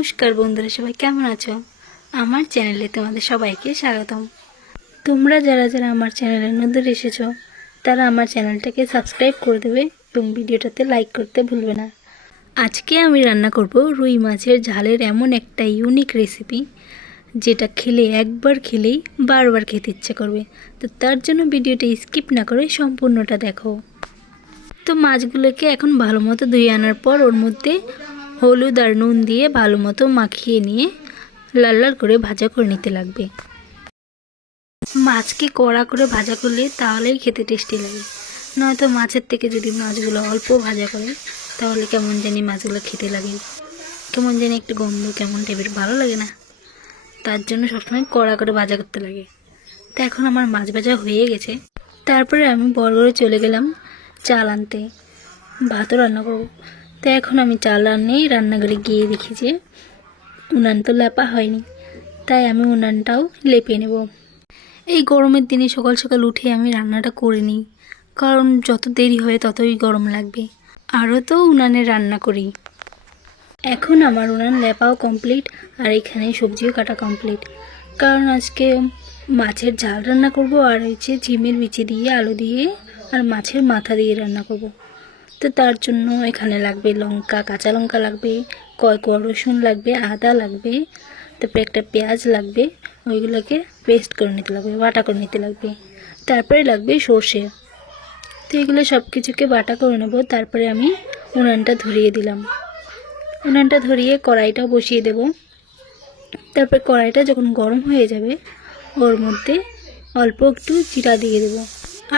নমস্কার বন্ধুরা, সবাই কেমন আছো? আমার চ্যানেলে তোমাদের সবাইকে স্বাগতম। তোমরা যারা যারা আমার চ্যানেলে নতুন এসেছো তারা আমার চ্যানেলটাকে সাবস্ক্রাইব করে দেবে এবং ভিডিওটাতে লাইক করতে ভুলবে না। আজকে আমি রান্না করব রুই মাছের ঝালের এমন একটা ইউনিক রেসিপি যেটা খেলে একবার খেলেই বারবার খেতে ইচ্ছে করবে। তো তার জন্য ভিডিওটা স্কিপ না করে সম্পূর্ণটা দেখো। তো মাছগুলোকে এখন ভালো মতো ধুয়ে আনার পর ওর মধ্যে হলুদ আর নুন দিয়ে ভালো মতো মাখিয়ে নিয়ে লাল লাল করে ভাজা করে নিতে লাগবে। মাছকে কড়া করে ভাজা করলে তাহলেই খেতে টেস্টি লাগে, নয়তো মাছের থেকে যদি মাছগুলো অল্প ভাজা করে তাহলে কেমন জানি মাছগুলো খেতে লাগে, কেমন জানি একটু গন্ধ কেমন টাইপের, ভালো লাগে না। তার জন্য সবসময় কড়া করে ভাজা করতে লাগে। তো এখন আমার মাছ ভাজা হয়ে গেছে। তারপরে আমি বড় চলে গেলাম চাল আনতে, ভাতও রান্না করবো। তো এখন আমি চাল রান্নেই রান্নাঘরে গিয়ে দেখি যে উনান তো লেপা হয়নি, তাই আমি উনানটাও লেপে নেব। এই গরমের দিনে সকাল সকাল উঠে আমি রান্নাটা করে নিই, কারণ যত দেরি হয় ততই গরম লাগবে। আরও তো উনানে রান্না করি। এখন আমার উনান লেপাও কমপ্লিট আর এখানে সবজিও কাটা কমপ্লিট, কারণ আজকে মাছের ঝাল রান্না করব আর হচ্ছে ঝিমের বিচি দিয়ে আলু দিয়ে আর মাছের মাথা দিয়ে রান্না করব। তো তার জন্য এখানে লাগবে লঙ্কা, কাঁচা লঙ্কা লাগবে, কয়েক রসুন লাগবে, আদা লাগবে, তারপরে একটা পেঁয়াজ লাগবে, ওইগুলোকে পেস্ট করে নিতে লাগবে, বাটা করে নিতে লাগবে। তারপরে লাগবে সর্ষে। তো এগুলো সব কিছুকে বাটা করে নেব। তারপরে আমি উনানটা ধরিয়ে দিলাম। উনানটা ধরিয়ে কড়াইটাও বসিয়ে দেব। তারপরে কড়াইটা যখন গরম হয়ে যাবে ওর মধ্যে অল্প একটু জিরা দিয়ে দেব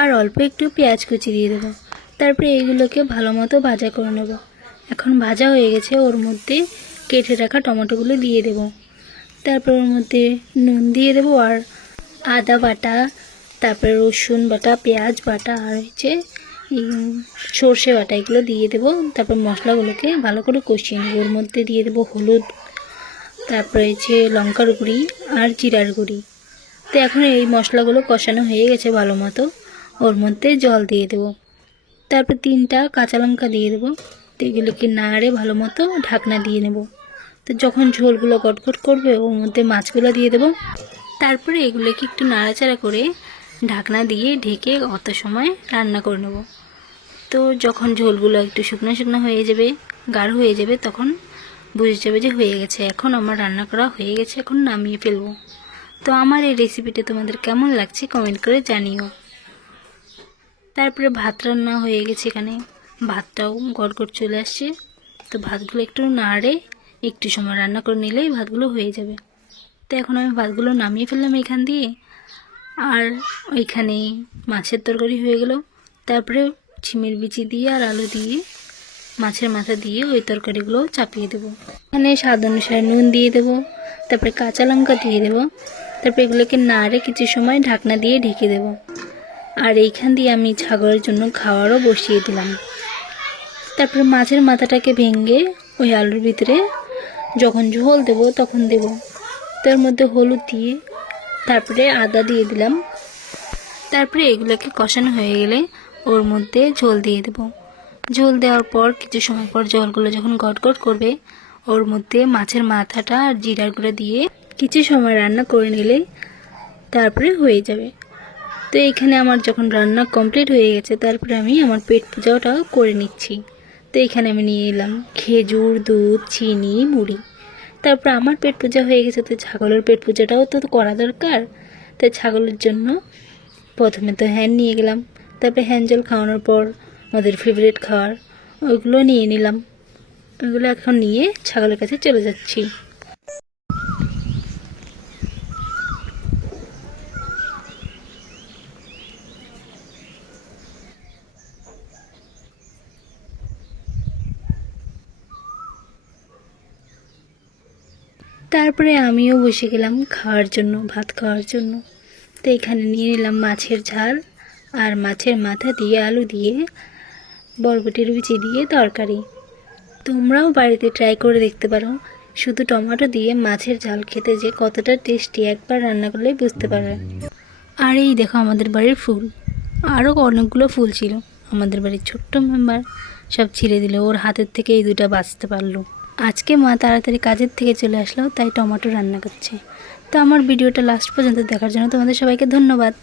আর অল্প একটু পেঁয়াজ কুচি দিয়ে দেবো। তারপরে এইগুলোকে ভালো মতো ভাজা করে নেব। এখন ভাজা হয়ে গেছে, ওর মধ্যে কেটে রাখা টমেটোগুলো দিয়ে দেব। তারপর ওর মধ্যে নুন দিয়ে দেব আর আদা বাটা, তারপরে রসুন বাটা, পেঁয়াজ বাটা আর হচ্ছে সর্ষে বাটা, এগুলো দিয়ে দেব। তারপর মশলাগুলোকে ভালো করে কষিয়ে নেব। ওর মধ্যে দিয়ে দেব হলুদ, তারপরে হচ্ছে লঙ্কার গুঁড়ি আর জিরার গুঁড়ি। তো এখন এই মশলাগুলো কষানো হয়ে গেছে ভালো মতো, ওর মধ্যে জল দিয়ে দেব। তারপর 3টা কাঁচা লঙ্কা দিয়ে দেবো। তো এগুলোকে নাড়ে ভালো মতো ঢাকনা দিয়ে নেব। তো যখন ঝোলগুলো গটগট করবে ওর মধ্যে মাছগুলো দিয়ে দেবো। তারপরে এগুলোকে একটু নাড়াচাড়া করে ঢাকনা দিয়ে ঢেকে অত সময় রান্না করে নেব। তো যখন ঝোলগুলো একটু শুকনো শুকনো হয়ে যাবে, গাঢ় হয়ে যাবে, তখন বুঝে যাবে যে হয়ে গেছে। এখন আমার রান্না করা হয়ে গেছে, এখন নামিয়ে ফেলবো। তো আমার এই রেসিপিটা তোমাদের কেমন লাগছে কমেন্ট করে জানিও। তারপরে ভাত রান্না হয়ে গেছে, এখানে ভাতটাও গড়গড় চলে আসছে। তো ভাতগুলো একটু নাড়ে একটু সময় রান্না করে নিলেই ভাতগুলো হয়ে যাবে। তো এখন আমি ভাতগুলো নামিয়ে ফেললাম এখান দিয়ে, আর ওইখানে মাছের তরকারি হয়ে গেল। তারপরে ঝিমের বিচি দিয়ে আর আলু দিয়ে মাছের মাথা দিয়ে ওই তরকারিগুলো চাপিয়ে দেবো। এখানে স্বাদ অনুসারে নুন দিয়ে দেবো, তারপরে কাঁচা লঙ্কা দিয়ে দেবো। তারপরে এগুলোকে নাড়ে কিছু সময় ঢাকনা দিয়ে ঢেকে দেবো। আর এইখান দিয়ে আমি ছাগলের জন্য খাওয়ারও বসিয়ে দিলাম। তারপরে মাছের মাথাটাকে ভেঙে ওই আলুর ভিতরে যখন ঝোল দেব তখন দেব। তার মধ্যে হলুদ দিয়ে তারপরে আদা দিয়ে দিলাম। তারপরে এগুলোকে কষানো হয়ে গেলে ওর মধ্যে ঝোল দিয়ে দেব। ঝোল দেওয়ার পর কিছু সময় পর জলগুলো যখন গটগট করবে ওর মধ্যে মাছের মাথাটা আর জিরার গুঁড়া দিয়ে কিছু সময় রান্না করে নিলে তারপরে হয়ে যাবে। তো এইখানে আমার যখন রান্না কমপ্লিট হয়ে গেছে তারপরে আমি আমার পেট পূজাটাও করে নিচ্ছি। তো এখানে আমি নিয়ে এলাম খেজুর, দুধ, চিনি, মুড়ি। তারপর আমার পেট পূজা হয়ে গেছে, তো ছাগলের পেট পূজাটাও তো করা দরকার। তাই ছাগলের জন্য প্রথমে তো হ্যান নিয়ে গেলাম। তারপরে হ্যান জল খাওয়ানোর পর ওদের ফেভারিট খাবার ওইগুলো নিয়ে নিলাম। ওইগুলো এখন নিয়ে ছাগলের কাছে চলে যাচ্ছি। তারপরে আমিও বসে গেলাম খাওয়ার জন্য, ভাত খাওয়ার জন্য। তো এখানে নিয়ে নিলাম মাছের ঝাল আর মাছের মাথা দিয়ে আলু দিয়ে বরবটির বিচি দিয়ে তরকারি। তোমরাও বাড়িতে ট্রাই করে দেখতে পারো। শুধু টমেটো দিয়ে মাছের ঝাল খেতে যে কতটা টেস্টি একবার রান্না করলে বুঝতে পারবে। আর এই দেখো আমাদের বাড়ির ফুল, আরও অনেকগুলো ফুল ছিল। আমাদের বাড়ির ছোট্ট মেম্বার সব ছিঁড়ে দিল, ওর হাতের থেকে এই 2টা বাঁচতে পারলো। আজকে মা তাড়াতাড়ি কাজের থেকে চলে আসলো, তাই টমেটো রান্না করছে। তো আমার ভিডিওটা লাস্ট পর্যন্ত দেখার জন্য তোমাদের সবাইকে ধন্যবাদ।